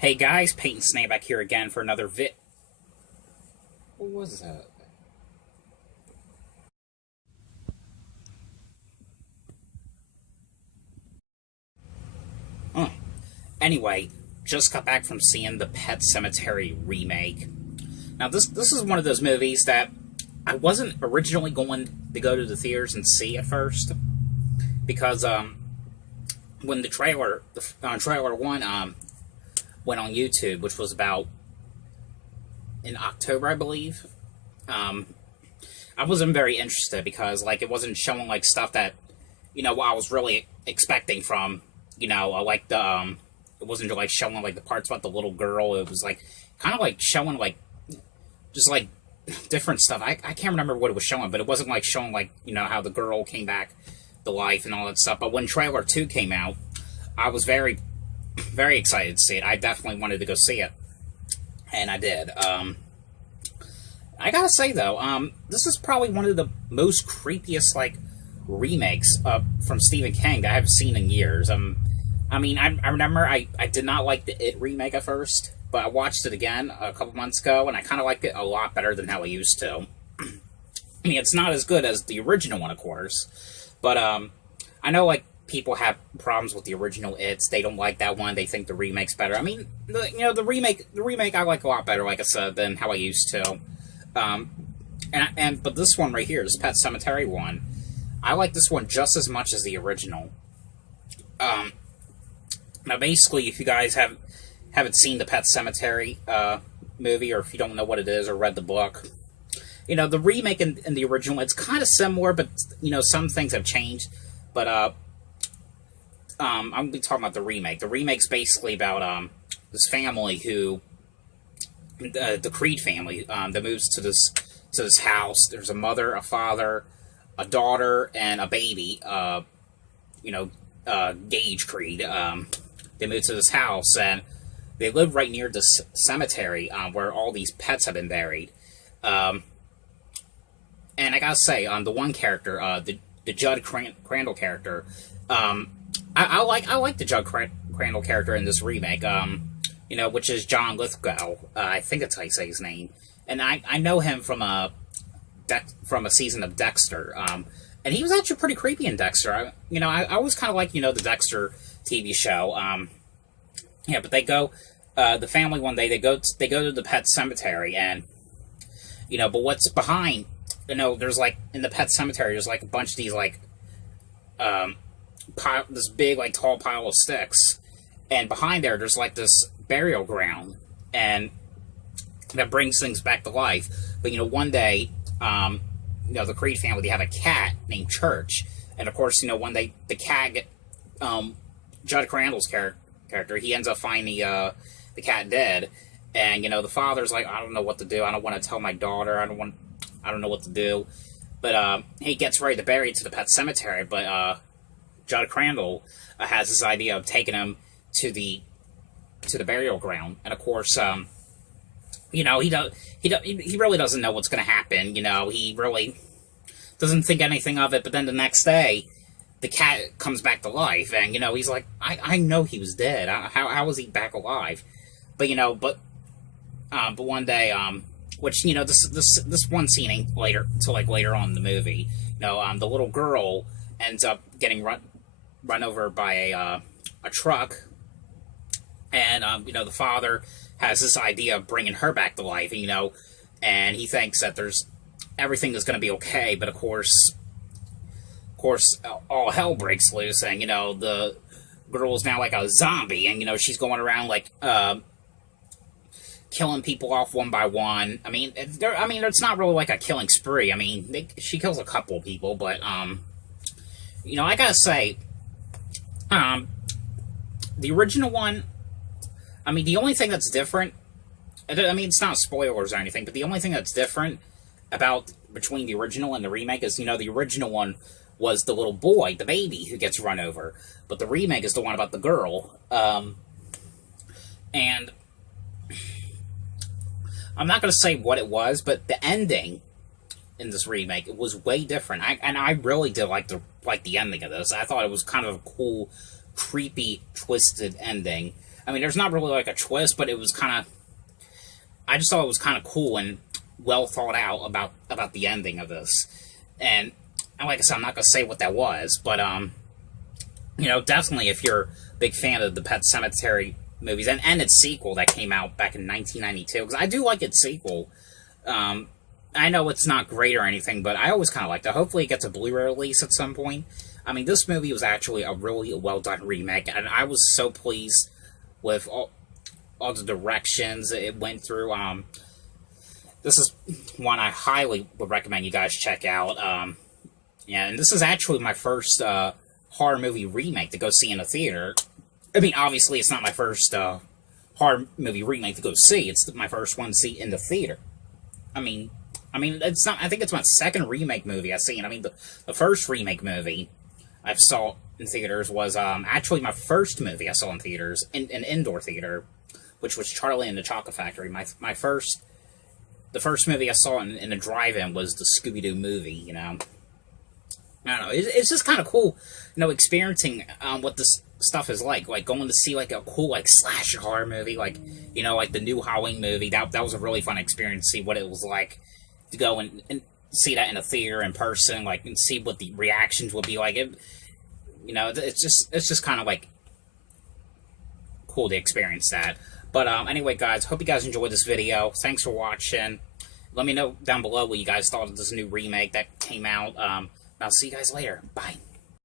Hey guys, Peyton Snakeback here again for another What was that? Oh. Anyway, just got back from seeing the Pet Sematary remake. Now this is one of those movies that I wasn't originally going to go to the theaters and see at first because when the trailer one went on YouTube, which was about in October, I believe. I wasn't very interested because like it wasn't showing like stuff that I was really expecting from like the it wasn't like showing like the parts about the little girl. It was like kind of like showing like just like different stuff. I can't remember what it was showing, but it wasn't like showing like how the girl came back to life and all that stuff. But when trailer 2 came out, I was very excited to see it. I definitely wanted to go see it, and I did. I gotta say though, this is probably one of the most creepiest like remakes from Stephen King that I've seen in years. I mean, I remember I did not like the It remake at first, but I watched it again a couple months ago, and I kind of liked it a lot better than how I used to. I mean, it's not as good as the original one, of course, but I know like people have problems with the original It's. They don't like that one. They think the remake's better. I mean, the remake I like a lot better, like I said, than how I used to. But this one right here, this Pet Sematary one, I like this one just as much as the original. Now basically, if you guys haven't seen the Pet Sematary movie, or if you don't know what it is or read the book, the remake and the original, it's kind of similar, but some things have changed. But I'm gonna be talking about the remake. The remake's basically about this family who the Creed family that moves to this house. There's a mother, a father, a daughter, and a baby. Gage Creed. They move to this house, and they live right near this cemetery where all these pets have been buried. And I gotta say, the one character, the Judd Crandall character, I like the Judd Crandall character in this remake. Which is John Lithgow. I think that's how you say his name. And I know him from a season of Dexter. And he was actually pretty creepy in Dexter. I always kind of like, the Dexter TV show. But they go, the family one day, they go to the Pet Cemetery, and, but what's behind, there's like, in the Pet Cemetery, there's like a bunch of these, like, this big, like, tall pile of sticks. And behind there's like this burial ground, and that brings things back to life. But one day, the Creed family, they have a cat named Church, and of course, one day the cat, Judd Crandall's character, he ends up finding the cat dead, and the father's like, I don't know what to do. I don't want to tell my daughter. I don't know what to do. But he gets ready to bury it to the Pet Cemetery, but Judd Crandall has this idea of taking him to the burial ground, and of course, he really doesn't know what's going to happen. He really doesn't think anything of it. But then the next day, the cat comes back to life, and he's like, I know he was dead. How was he back alive? But but one day, which this one scene ain't later on in the movie. The little girl ends up getting run over by a truck. And, the father has this idea of bringing her back to life, and he thinks that everything is going to be okay, but of course, all hell breaks loose, and, the girl is now like a zombie, and, she's going around, like, killing people off one by one. I mean, it's not really like a killing spree. I mean, she kills a couple of people, but, I gotta say, the original one, I mean, the only thing that's different, I mean, it's not spoilers or anything, but the only thing that's different between the original and the remake is, the original one was the little boy, the baby, who gets run over, but the remake is the one about the girl. And I'm not going to say what it was, but the ending in this remake, it was way different. I really did like the ending of this. I thought it was kind of a cool, creepy, twisted ending. I mean, there's not really like a twist, but it was kind of. I just thought it was kind of cool and well thought out about the ending of this. And like I said, I'm not gonna say what that was, but you know, definitely if you're a big fan of the Pet Sematary movies and its sequel that came out back in 1992, because I do like its sequel. I know it's not great or anything, but I always kind of liked it. Hopefully it gets a Blu-ray release at some point. I mean, this movie was actually a really well-done remake, and I was so pleased with all the directions it went through. This is one I highly would recommend you guys check out. Yeah, and this is actually my first horror movie remake to go see in a theater. I mean, obviously, it's not my first horror movie remake to go see. It's my first one to see in the theater. I mean, it's not. I think it's my second remake movie I've seen. I mean, the first remake movie I saw in theaters was actually my first movie I saw in theaters, in an indoor theater, which was Charlie and the Chocolate Factory. The first movie I saw in a drive-in was the Scooby-Doo movie. You know, I don't know. It's just kind of cool, you know, experiencing what this stuff is like going to see like a cool like slasher horror movie, like, you know, like the new Halloween movie. That was a really fun experience to see what it was like to go and see that in a theater in person, like, and see what the reactions would be like. You know, it's just kind of like cool to experience that. But anyway, guys, hope you guys enjoyed this video. Thanks for watching. Let me know down below what you guys thought of this new remake that came out. I'll see you guys later. Bye.